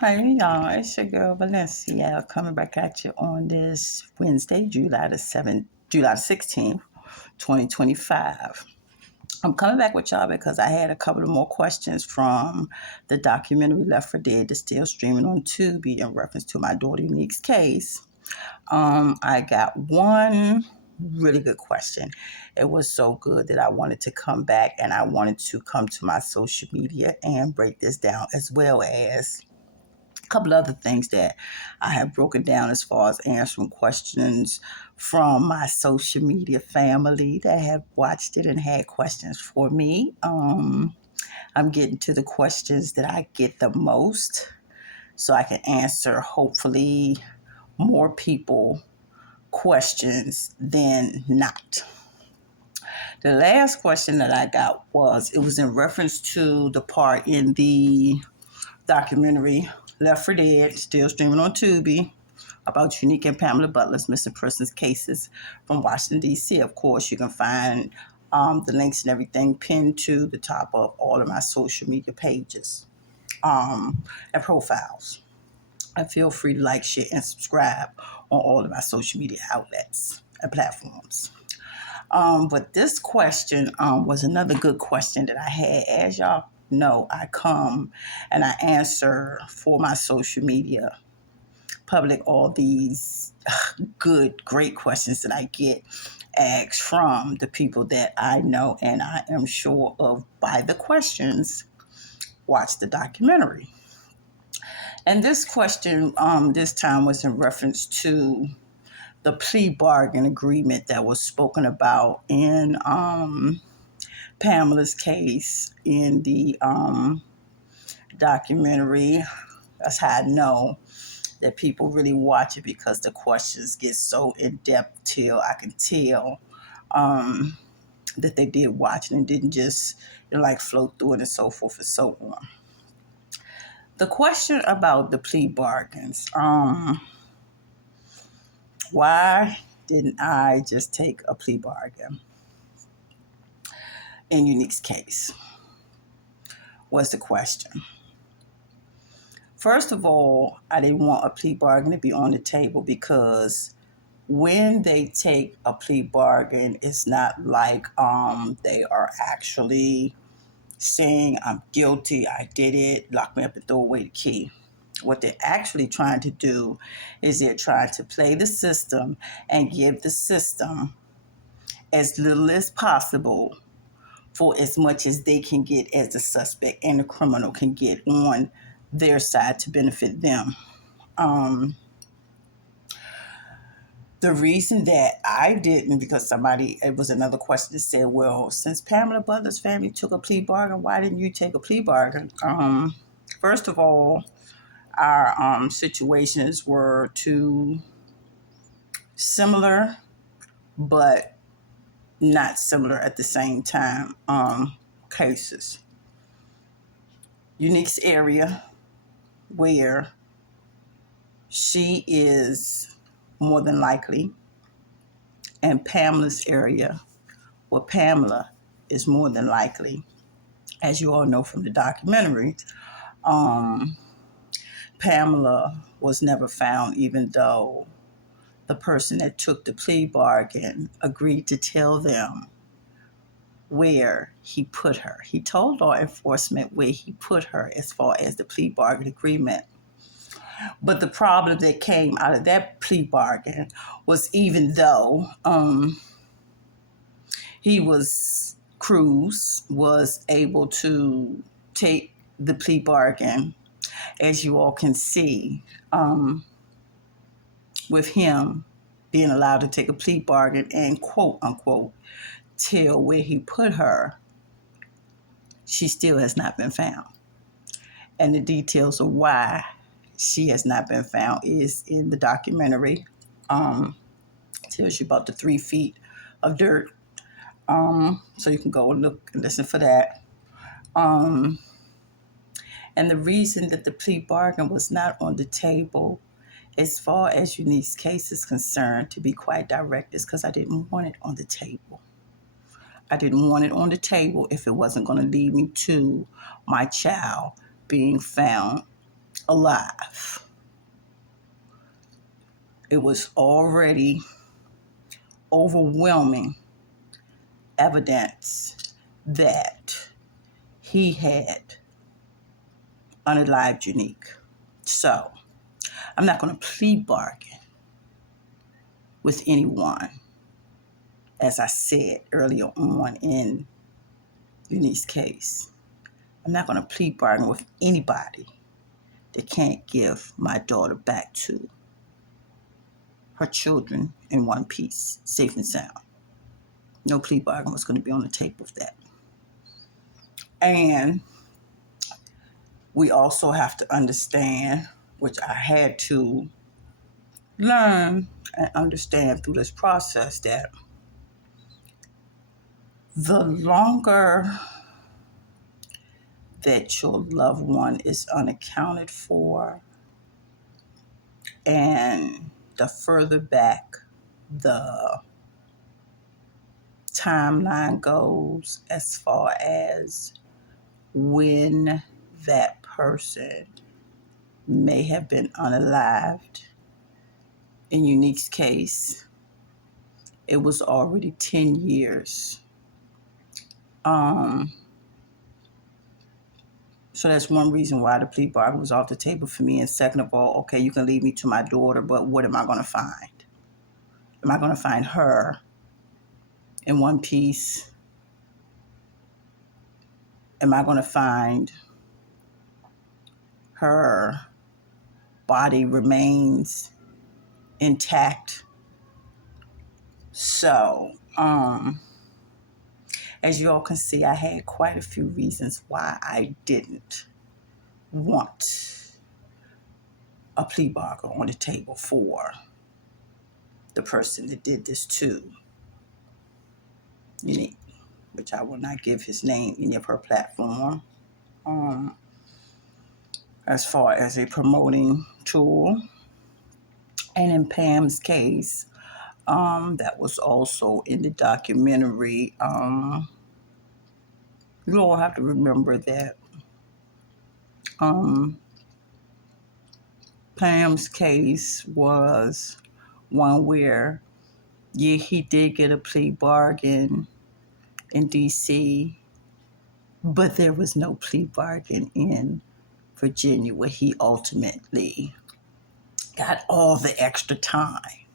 Hey y'all, it's your girl Valencia coming back at you on this Wednesday, July 16th, 2025. I'm coming back with y'all because I had a couple of more questions from the documentary Left for Dead that's still streaming on Tubi in reference to my daughter Unique's case. I got one really good question. It was so good that I wanted to come back and I wanted to come to my social media and break this down as well as a couple other things that I have broken down as far as answering questions from my social media family that have watched it and had questions for me. I'm getting to the questions that I get the most so I can answer hopefully more people questions than not. The last question that I got it was in reference to the part in the documentary Left for Dead, still streaming on Tubi, about Unique and Pamela Butler's missing persons cases from Washington, D.C. Of course, you can find the links and everything pinned to the top of all of my social media pages and profiles. And feel free to like, share, and subscribe on all of my social media outlets and platforms. But this question was another good question that I had. As y'all know, I come and I answer for my social media public all these good, great questions that I get asked from the people that I know and I am sure of by the questions. Watch the documentary. And this question this time was in reference to the plea bargain agreement that was spoken about in Pamela's case in the documentary. That's how I know that people really watch it because the questions get so in depth till I can tell that they did watch it and didn't just like float through it and so forth and so on. The question about the plea bargains, why didn't I just take a plea bargain in Unique's case? Was the question. First of all, I didn't want a plea bargain to be on the table because when they take a plea bargain, it's not like they are actually saying, I'm guilty, I did it, lock me up and throw away the key. What they're actually trying to do is they're trying to play the system and give the system as little as possible for as much as they can get as the suspect and the criminal can get on their side to benefit them. Um, the reason that I didn't, because it was another question that said, well, since Pamela Butler's family took a plea bargain, why didn't you take a plea bargain? First of all, our situations were too similar, but not similar at the same time. Cases. Unique's area where she is more than likely, and Pamela's area where Pamela is more than likely. As you all know from the documentary, um, Pamela was never found, even though the person that took the plea bargain agreed to tell them where he put her. He told law enforcement where he put her as far as the plea bargain agreement. But the problem that came out of that plea bargain was even though Cruz was able to take the plea bargain, as you all can see, with him being allowed to take a plea bargain and quote unquote tell where he put her, she still has not been found. And the details of why she has not been found is in the documentary. Tells you about the 3 feet of dirt. So you can go and look and listen for that. And the reason that the plea bargain was not on the table, as far as Unique's case is concerned, to be quite direct, is because I didn't want it on the table. I didn't want it on the table if it wasn't going to lead me to my child being found alive. It was already overwhelming evidence that he had unalived Unique. So I'm not going to plea bargain with anyone, as I said earlier on in Unique's case. I'm not going to plea bargain with anybody that can't give my daughter back to her children in one piece, safe and sound. No plea bargain was going to be on the table of that. And we also have to understand, which I had to learn and understand through this process, that the longer that your loved one is unaccounted for, and the further back the timeline goes as far as when that person may have been unalived. In Unique's case, it was already 10 years. So that's one reason why the plea bargain was off the table for me. And second of all, okay, you can leave me to my daughter, but what am I going to find? Am I going to find her in one piece? Am I going to find her body remains intact? So, as you all can see, I had quite a few reasons why I didn't want a plea bargain on the table for the person that did this to Unique, which I will not give his name any of her platform, as far as a promoting tool. And in Pam's case, that was also in the documentary. You all have to remember that Pam's case was one where, yeah, he did get a plea bargain in D.C., but there was no plea bargain in Virginia, where he ultimately got all the extra time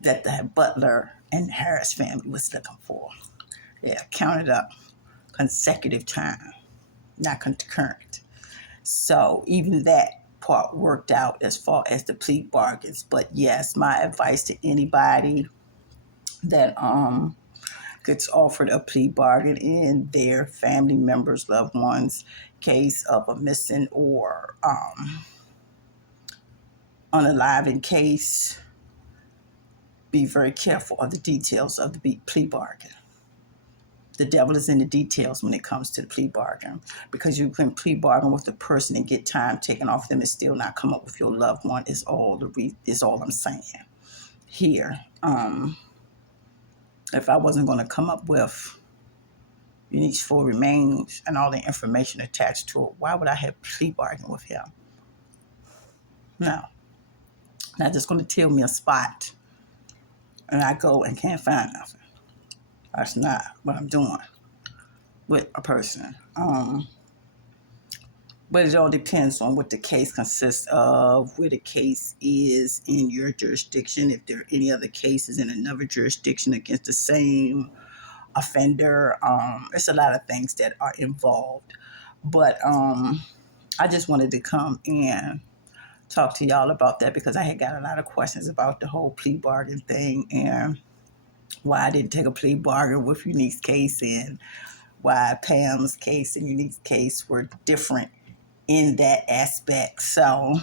that the Butler and Harris family was looking for. Yeah, counted up consecutive time, not concurrent. So even that part worked out as far as the plea bargains. But yes, my advice to anybody that gets offered a plea bargain in their family members, loved ones case of a missing or unaliving case, be very careful of the details of the plea bargain. The devil is in the details when it comes to the plea bargain, because you can plea bargain with the person and get time taken off them and still not come up with your loved one. Is all I'm saying here. If I wasn't going to come up with Unique's full remains and all the information attached to it, why would I have plea bargain with him? No, not just going to tell me a spot and I go and can't find nothing. That's not what I'm doing with a person. But it all depends on what the case consists of, where the case is in your jurisdiction, if there are any other cases in another jurisdiction against the same offender. It's a lot of things that are involved. But I just wanted to come and talk to y'all about that, because I had got a lot of questions about the whole plea bargain thing and why I didn't take a plea bargain with Unique's case, and why Pam's case and Unique's case were different in that aspect. So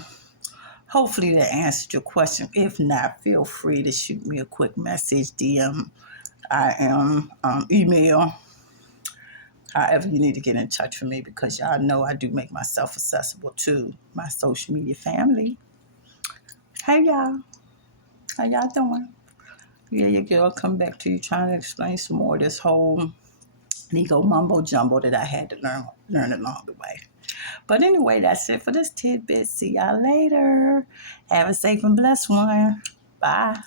hopefully that answered your question. If not, feel free to shoot me a quick message, DM, email, however you need to get in touch with me, because y'all know I do make myself accessible to my social media family. Hey y'all, how y'all doing? Yeah, your girl come back to you trying to explain some more of this whole legal mumbo jumbo that I had to learn along the way. But anyway, that's it for this tidbit. See y'all later. Have a safe and blessed one. Bye.